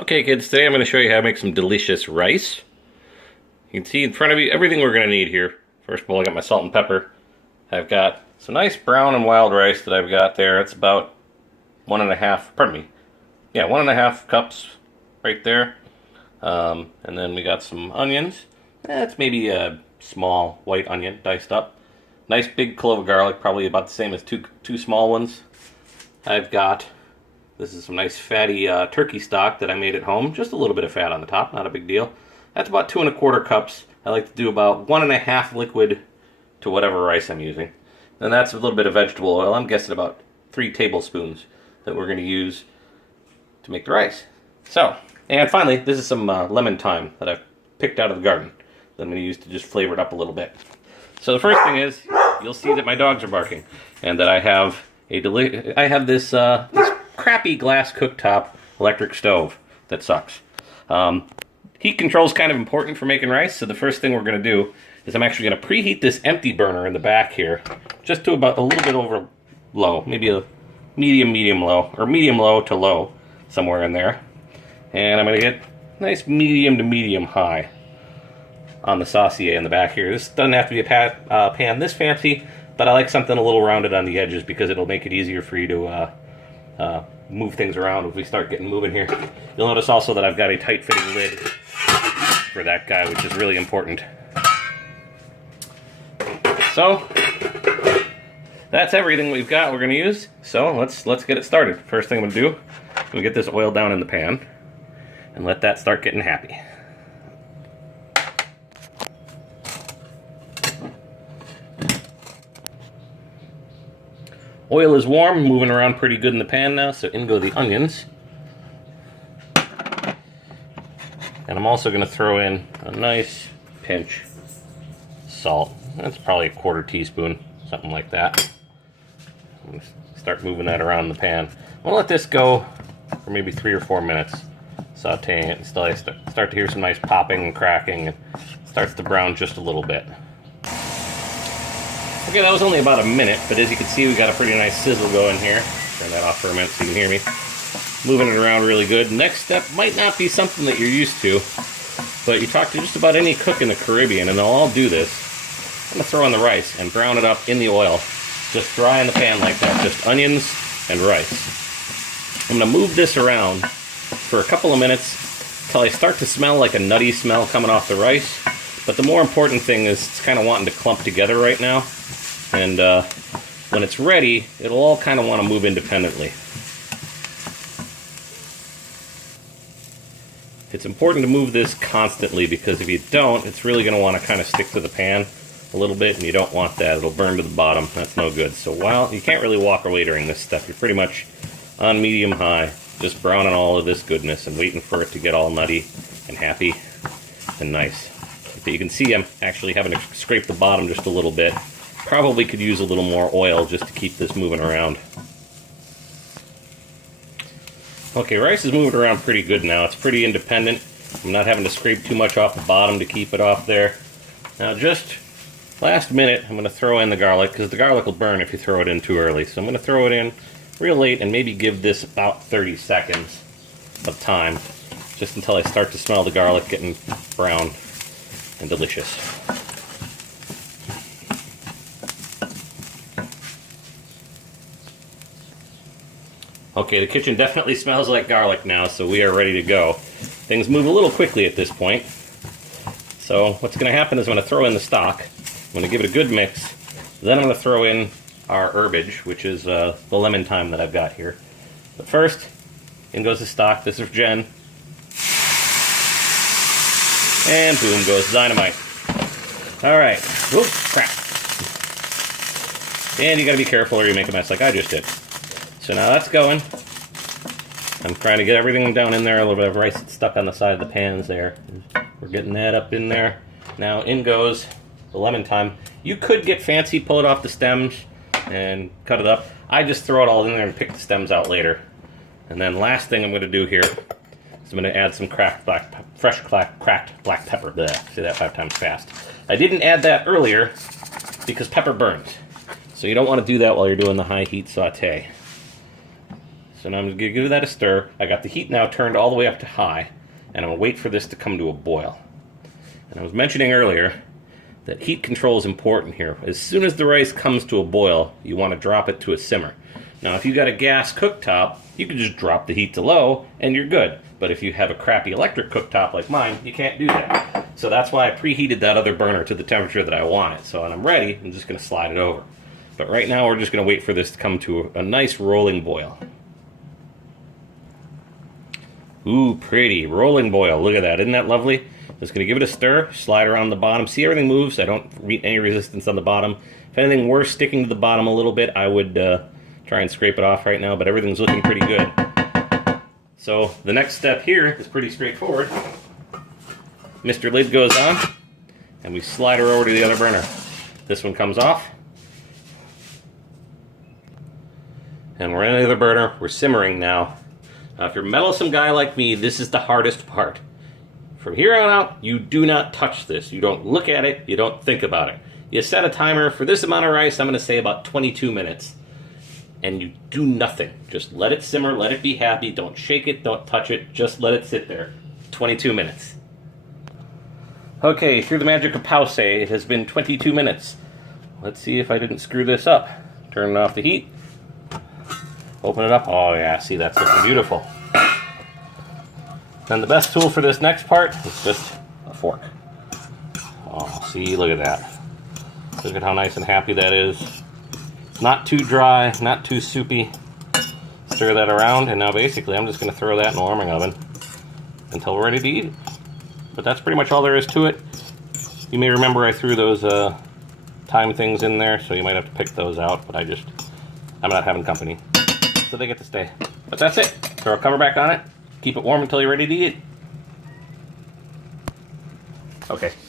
Okay kids, today I'm going to show you how to make some delicious rice. You can see in front of you everything we're going to need here. First of all, I got my salt and pepper. I've got some nice brown and wild rice that I've got there. It's about 1.5 cups right there. And then we got some onions. That's maybe a small white onion diced up. Nice big clove of garlic, probably about the same as two small ones. I've got, this is some nice fatty turkey stock that I made at home. Just a little bit of fat on the top, not a big deal. That's about 2.25 cups. I like to do about 1.5 liquid to whatever rice I'm using. And that's a little bit of vegetable oil. I'm guessing about 3 tablespoons that we're going to use to make the rice. So, and finally, this is some lemon thyme that I've picked out of the garden that I'm going to use to just flavor it up a little bit. So the first thing is, you'll see that my dogs are barking, and that I have this crappy glass cooktop electric stove that sucks. Heat control is kind of important for making rice, so the first thing we're going to do is I'm actually going to preheat this empty burner in the back here, just to about a little bit over low, maybe a medium low, or medium low to low, somewhere in there. And I'm going to get nice medium to medium high on the saucier in the back here. This doesn't have to be a pan this fancy, but I like something a little rounded on the edges because it'll make it easier for you to move things around if we start getting moving here. You'll notice also that I've got a tight-fitting lid for that guy, which is really important. So that's everything we've got we're going to use. So let's get it started. First thing I'm going to do, I'm going to get this oil down in the pan and let that start getting happy. Oil is warm, moving around pretty good in the pan now, so in go the onions. And I'm also going to throw in a nice pinch of salt. That's probably a 1/4 teaspoon, something like that. I'm going to start moving that around the pan. I'm going to let this go for maybe 3 or 4 minutes, sauteing it until I start to hear some nice popping and cracking, and it starts to brown just a little bit. Okay, that was only about a minute, but as you can see, we got a pretty nice sizzle going here. Turn that off for a minute so you can hear me. Moving it around really good. Next step might not be something that you're used to, but you talk to just about any cook in the Caribbean, and they'll all do this. I'm going to throw in the rice and brown it up in the oil. Just dry in the pan like that. Just onions and rice. I'm going to move this around for a couple of minutes until I start to smell like a nutty smell coming off the rice. But the more important thing is it's kind of wanting to clump together right now. And when it's ready, it'll all kind of want to move independently. It's important to move this constantly because if you don't, it's really going to want to kind of stick to the pan a little bit, and you don't want that. It'll burn to the bottom. That's no good. So while you can't really walk away during this stuff, you're pretty much on medium high, just browning all of this goodness and waiting for it to get all nutty and happy and nice. But you can see I'm actually having to scrape the bottom just a little bit. Probably could use a little more oil just to keep this moving around. Okay, rice is moving around pretty good now. It's pretty independent. I'm not having to scrape too much off the bottom to keep it off there. Now just last minute, I'm going to throw in the garlic, because the garlic will burn if you throw it in too early. So I'm going to throw it in real late and maybe give this about 30 seconds of time, just until I start to smell the garlic getting brown and delicious. Okay, the kitchen definitely smells like garlic now, so we are ready to go. Things move a little quickly at this point. So what's going to happen is I'm going to throw in the stock. I'm going to give it a good mix. Then I'm going to throw in our herbage, which is the lemon thyme that I've got here. But first, in goes the stock. This is Jen. And boom goes dynamite. Alright. Whoop, crap. And you got to be careful or you make a mess like I just did. So now that's going. I'm trying to get everything down in there. A little bit of rice that's stuck on the side of the pans there. We're getting that up in there. Now in goes the lemon thyme. You could get fancy, pull it off the stems, and cut it up. I just throw it all in there and pick the stems out later. And then last thing I'm going to do here is I'm going to add some cracked black pepper. Blech, say that 5 times fast. I didn't add that earlier because pepper burns. So you don't want to do that while you're doing the high heat saute. So now I'm going to give that a stir. I got the heat now turned all the way up to high, and I'm going to wait for this to come to a boil. And I was mentioning earlier that heat control is important here. As soon as the rice comes to a boil, you want to drop it to a simmer. Now, if you've got a gas cooktop, you can just drop the heat to low, and you're good. But if you have a crappy electric cooktop like mine, you can't do that. So that's why I preheated that other burner to the temperature that I want it. So when I'm ready, I'm just going to slide it over. But right now, we're just going to wait for this to come to a nice rolling boil. Ooh, pretty. Rolling boil. Look at that. Isn't that lovely? Just going to give it a stir, slide around the bottom. See, everything moves. I don't meet any resistance on the bottom. If anything were sticking to the bottom a little bit, I would try and scrape it off right now, but everything's looking pretty good. So the next step here is pretty straightforward. Mr. Lid goes on, and we slide her over to the other burner. This one comes off. And we're in the other burner. We're simmering now. Now, if you're a meddlesome guy like me, this is the hardest part. From here on out, you do not touch this. You don't look at it. You don't think about it. You set a timer for this amount of rice. I'm going to say about 22 minutes. And you do nothing. Just let it simmer. Let it be happy. Don't shake it. Don't touch it. Just let it sit there. 22 minutes. Okay, through the magic of pause, it has been 22 minutes. Let's see if I didn't screw this up. Turn off the heat. Open it up. Oh yeah, see, that's looking beautiful. Then the best tool for this next part is just a fork. Oh, see, look at that. Look at how nice and happy that is. Not too dry, not too soupy. Stir that around, and now basically I'm just going to throw that in the warming oven until we're ready to eat it. But that's pretty much all there is to it. You may remember I threw those time things in there, so you might have to pick those out, but I'm not having company. So they get to stay. But that's it. Throw a cover back on it. Keep it warm until you're ready to eat it. Okay.